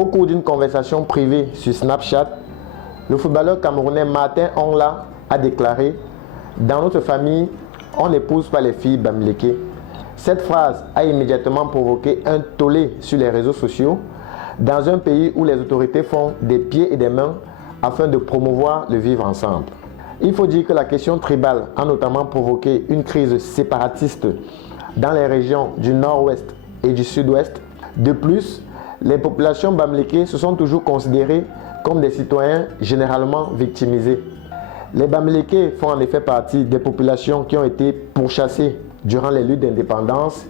Au cours d'une conversation privée sur Snapchat, le footballeur camerounais Martin Ongla a déclaré « Dans notre famille, on n'épouse pas les filles bamileke ». Cette phrase a immédiatement provoqué un tollé sur les réseaux sociaux dans un pays où les autorités font des pieds et des mains afin de promouvoir le vivre ensemble. Il faut dire que la question tribale a notamment provoqué une crise séparatiste dans les régions du nord-ouest et du sud-ouest. De plus, les populations bamileke se sont toujours considérées comme des citoyens généralement victimisés. Les bamileke font en effet partie des populations qui ont été pourchassées durant les luttes d'indépendance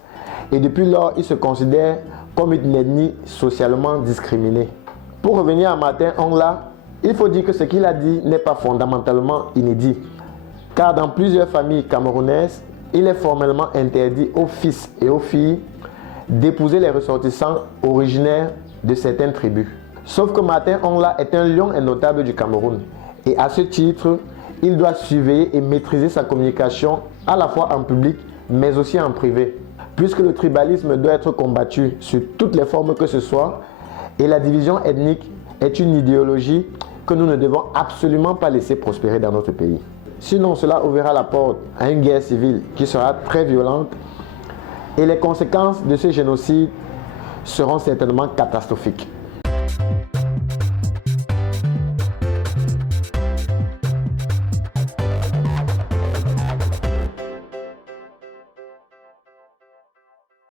et depuis lors, ils se considèrent comme une ethnie socialement discriminée. Pour revenir à Martin Ongla, il faut dire que ce qu'il a dit n'est pas fondamentalement inédit, car dans plusieurs familles camerounaises, il est formellement interdit aux fils et aux filles d'épouser les ressortissants originaires de certaines tribus. Sauf que Martin Ongla est un lion notable du Cameroun et à ce titre, il doit surveiller et maîtriser sa communication à la fois en public mais aussi en privé, puisque le tribalisme doit être combattu sous toutes les formes que ce soit et la division ethnique est une idéologie que nous ne devons absolument pas laisser prospérer dans notre pays. Sinon, cela ouvrira la porte à une guerre civile qui sera très violente et les conséquences de ce génocide seront certainement catastrophiques.